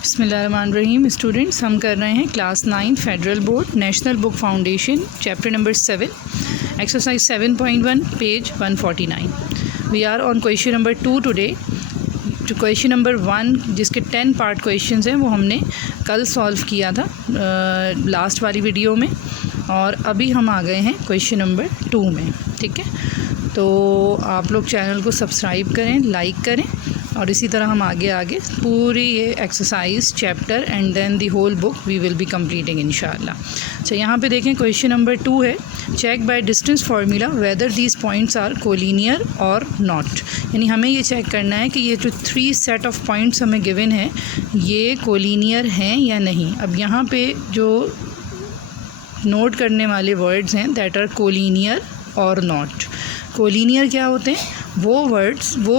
बिस्मिल्लाहिर्रहमानिर्रहीम। स्टूडेंट्स, हम कर रहे हैं class 9 federal board national book foundation chapter number 7 exercise 7.1 page 149। We are on question number 2 today. जो क्वेश्चन नंबर 1 जिसके 10 पार्ट क्वेश्चंस हैं वो हमने कल सॉल्व किया था लास्ट वाली वीडियो में, और अभी हम आ गए हैं क्वेश्चन नंबर 2 में। ठीक है, तो आप लोग चैनल को सब्सक्राइब करें, लाइक करें, और इसी तरह हम आगे पूरी ये exercise chapter and then the whole book we will be completing इंशाल्लाह। अच्छा, यहाँ पे देखें क्वेश्चन नंबर 2 है, check by distance formula whether these points are collinear और नॉट। यानी हमें ये चेक करना है कि ये जो 3 सेट ऑफ पॉइंट्स हमें गिवन है ये कोलिनियर हैं या नहीं। अब यहाँ पे जो नोट करने वाले वर्ड्स हैं दैट आर कोलिनियर और नॉट। कोलिनियर क्या होते हैं? वो वर्ड्स, वो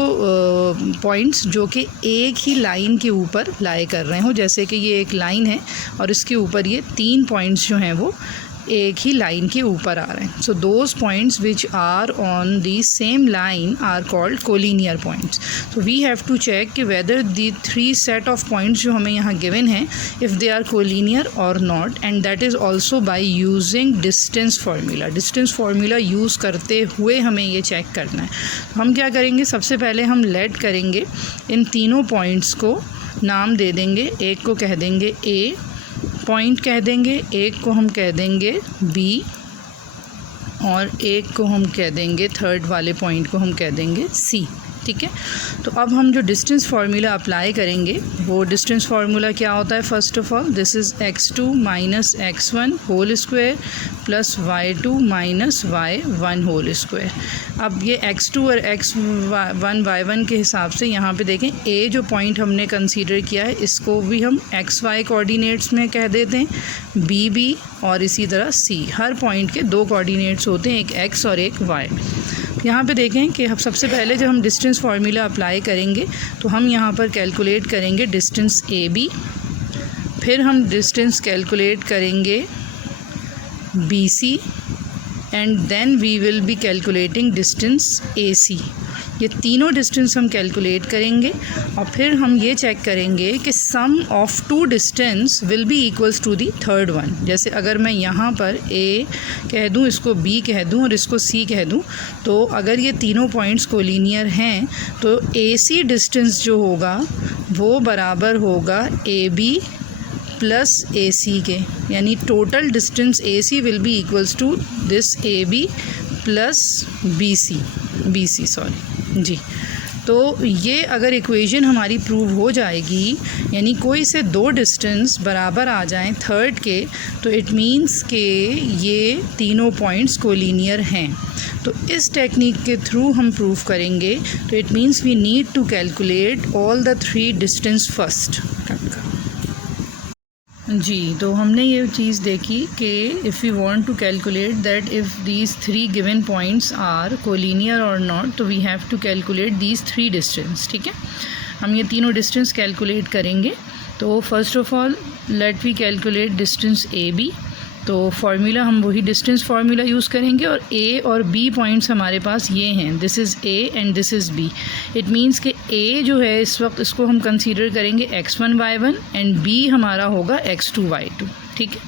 पॉइंट्स जो कि एक ही लाइन के ऊपर लाई कर रहे हो, जैसे कि ये एक लाइन है और इसके ऊपर ये 3 पॉइंट्स जो हैं वो एक ही लाइन के ऊपर आ रहे हैं। So those points which are on the same line are called collinear points. तो वी हैव टू चेक कि whether the 3 set of points जो हमें यहाँ गिवन हैं इफ़ दे आर कोलिनियर और not, and that is also by using distance formula. Distance formula use करते हुए हमें ये चेक करना है। हम क्या करेंगे, सबसे पहले हम लेट करेंगे, इन तीनों पॉइंट्स को नाम दे देंगे। एक को कह देंगे ए पॉइंट कह देंगे, एक को हम कह देंगे बी, और एक को हम कह देंगे, थर्ड वाले पॉइंट को हम कह देंगे सी। ठीक है, तो अब हम जो डिस्टेंस फार्मूला अप्लाई करेंगे वो डिस्टेंस फार्मूला क्या होता है? First of all this is x2 minus x1 whole square plus y2 minus y1 whole square. अब ये x2 और x1 y1 के हिसाब से यहाँ पे देखें, a जो पॉइंट हमने कंसीडर किया है इसको भी हम xy कोऑर्डिनेट्स में कह देते हैं, b और इसी तरह c। हर पॉइंट के 2 कोऑर्डिनेट्स होते हैं, एक x और एक y। यहाँ पे देखें कि हम सबसे पहले जब हम डिस्टेंस फार्मूला अप्लाई करेंगे तो हम यहाँ पर कैलकुलेट करेंगे डिस्टेंस ए बी, फिर हम डिस्टेंस कैलकुलेट करेंगे B C, and then we will be calculating distance A C. ये तीनों डिस्टेंस हम कैलकुलेट करेंगे और फिर हम ये चेक करेंगे कि sum of 2 distance will be equals to the third one. जैसे अगर मैं यहाँ पर ए कह दूँ, इसको बी कह दूँ और इसको सी कह दूँ, तो अगर ये तीनों पॉइंट्स कोलिनियर हैं तो ए सी डिस्टेंस जो होगा वो बराबर होगा ए बी प्लस ए सी के, यानी total distance A C will be equals to this A B plus B C sorry जी। तो ये अगर इक्वेशन हमारी प्रूव हो जाएगी, यानी कोई से 2 डिस्टेंस बराबर आ जाएं थर्ड के, तो इट मीन्स के ये तीनों पॉइंट्स कोलिनियर हैं। तो इस टेक्निक के थ्रू हम प्रूव करेंगे। तो it means we need to calculate all the 3 distance first जी। तो हमने ये चीज़ देखी कि if you want to calculate that if these 3 given points are collinear और नॉट, तो we have to calculate these 3 distance. ठीक है, हम ये तीनों डिस्टेंस कैलकुलेट करेंगे। तो first of all let we calculate distance A B. तो फार्मूला हम वही डिस्टेंस फार्मूला यूज़ करेंगे, और ए और बी पॉइंट्स हमारे पास ये हैं, this is A and this is B. It means कि ए जो है इस वक्त इसको हम कंसीडर करेंगे x1 y1 एंड बी हमारा होगा x2 y2। ठीक है,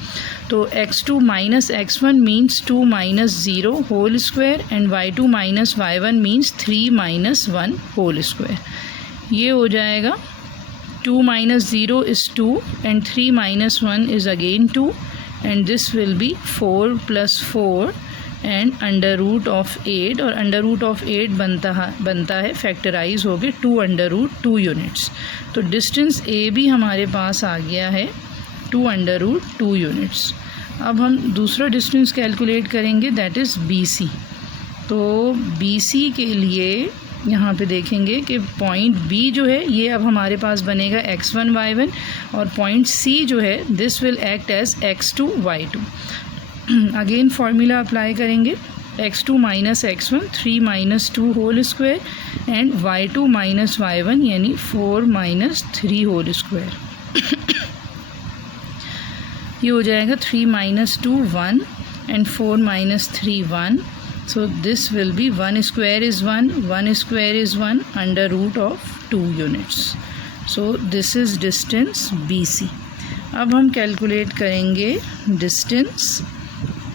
तो x2 minus x1 means 2 minus 0 whole square and y2 minus y1 means 3 minus 1 whole square. ये हो जाएगा 2 minus 0 is 2 and 3 minus 1 is again 2, and this will be 4 plus 4 and under root of 8, और under root of 8 बनता है factorise हो गए 2 under root 2 units. तो distance ए भी हमारे पास आ गया है 2 under root 2 यूनिट्स। अब हम दूसरा डिस्टेंस कैलकुलेट करेंगे दैट इज़ बी सी। तो बी सी के लिए यहाँ पे देखेंगे कि पॉइंट बी जो है ये अब हमारे पास बनेगा x1 y1, और पॉइंट सी जो है this will act as x2 y2। Again formula apply करेंगे, x2 minus x1 3 minus 2 whole square and y2 minus y1 यानी 4 माइनस 3 होल स्क्वायर। ये हो जाएगा 3 minus 2 1 and 4 minus 3 1। So this will be 1 square is 1, 1 square is 1 under root of 2 units. So this is distance BC। अब हम calculate करेंगे distance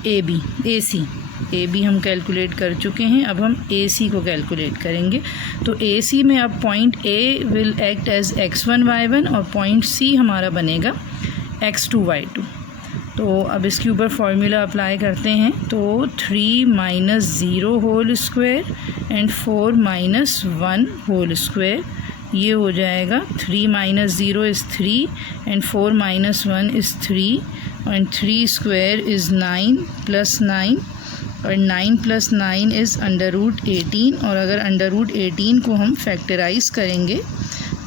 AB हम calculate कर चुके हैं। अब हम AC को कैलकुलेट करेंगे। तो AC में अब point A will act as x1 y1 और पॉइंट C हमारा बनेगा x2 y2। तो अब इसके ऊपर फॉर्मूला अप्लाई करते हैं। तो 3 - 0 whole square and 4 - 1 whole square, ये हो जाएगा 3 - 0 is 3 and 4 - 1 is 3 and 3 square is 9 + 9 और 9 + 9 इज़ √18। और अगर √18 को हम फैक्टराइज़ करेंगे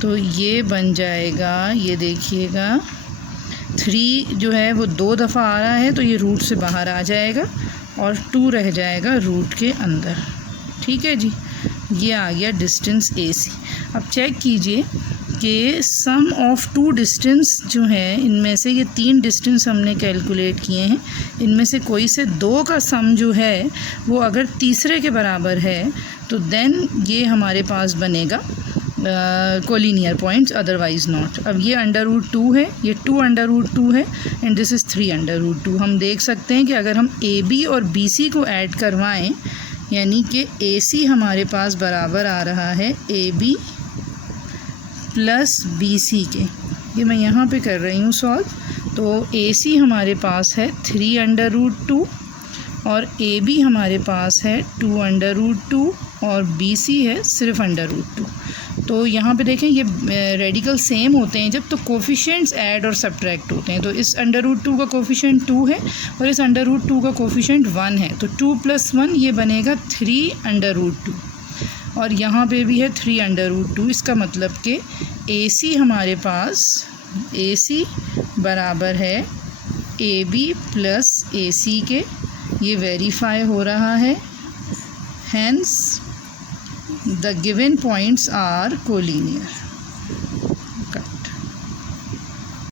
तो ये बन जाएगा, ये देखिएगा 3 जो है वो 2 दफ़ा आ रहा है तो ये रूट से बाहर आ जाएगा और 2 रह जाएगा रूट के अंदर। ठीक है जी, ये आ गया डिस्टेंस AC। अब चेक कीजिए कि सम ऑफ 2 डिस्टेंस जो है, इनमें से ये 3 डिस्टेंस हमने कैलकुलेट किए हैं, इनमें से कोई से 2 का सम जो है वो अगर तीसरे के बराबर है तो देन ये हमारे पास बनेगा कोलिनियर पॉइंट्स, अदरवाइज़ नॉट। अब ये √2 है, ये 2 √2 है एंड दिस इज़ 3 √2। हम देख सकते हैं कि अगर हम AB और BC को ऐड करवाएं, यानी कि AC हमारे पास बराबर आ रहा है AB + BC के। ये मैं यहाँ पे कर रही हूँ सॉल्व। तो AC हमारे पास है 3 √2 और AB हमारे पास है 2 √2 और BC है सिर्फ √2। तो यहाँ पे देखें ये रेडिकल सेम होते हैं जब तो कोफिशिएंट्स ऐड और सब्ट्रैक्ट होते हैं। तो इस √2 का कोफिशिएंट 2 है और इस √2 का कोफिशिएंट 1 है, तो 2 + 1 ये बनेगा 3 √2 और यहाँ पे भी है 3 √2। इसका मतलब कि AC हमारे पास, AC बराबर है AB + AC के, ये वेरीफाई हो रहा है। Hence the given points are collinear.